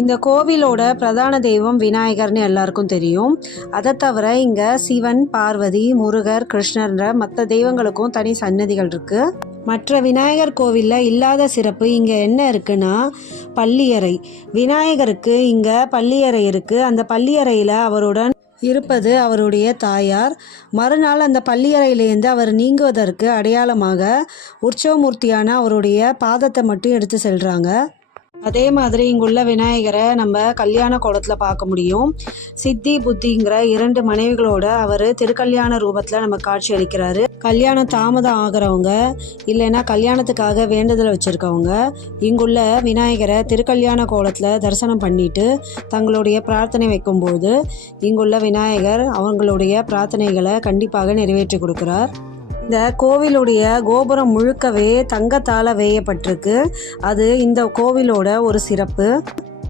இந்த கோவிலோட பிரதான தெய்வம் விநாயகர்னு எல்லாருக்கும் தெரியும். அதை தவிர இங்கே சிவன், பார்வதி, முருகர், கிருஷ்ணர்ன்ற மற்ற தெய்வங்களுக்கும் தனி சன்னதிகள் இருக்குது. மற்ற விநாயகர் கோவிலில் இல்லாத சிறப்பு இங்கே என்ன இருக்குன்னா பள்ளியறை. விநாயகருக்கு இங்கே பள்ளியறை இருக்குது. அந்த பள்ளியறையில் அவருடன் இருப்பது அவருடைய தாயார். மறுநாள் அந்த பள்ளியறையிலேருந்து அவர் நீங்குவதற்கு அடையாளமாக உற்சவமூர்த்தியான அவருடைய பாதத்தை மட்டும் எடுத்து செல்கிறாங்க. அதே மாதிரி இங்குள்ள விநாயகரை நம்ம கல்யாண கோலத்தில் பார்க்க முடியும். சித்தி புத்திங்கிற 2 மனைவிகளோட அவர் திருக்கல்யாண ரூபத்தில் நம்ம காட்சி அளிக்கிறாரு. கல்யாணம் தாமதம் ஆகிறவங்க இல்லைன்னா கல்யாணத்துக்காக வேண்டுதல் வச்சுருக்கவங்க இங்குள்ள விநாயகரை திருக்கல்யாண கோலத்தில் தரிசனம் பண்ணிட்டு தங்களுடைய பிரார்த்தனை வைக்கும்போது இங்குள்ள விநாயகர் அவங்களுடைய பிரார்த்தனைகளை கண்டிப்பாக நிறைவேற்றி கொடுக்குறார். இந்த கோவிலுடைய கோபுரம் முழுக்கவே தங்கத்தால் வேயப்பட்டிருக்கு. அது இந்த கோவிலோட ஒரு சிறப்பு.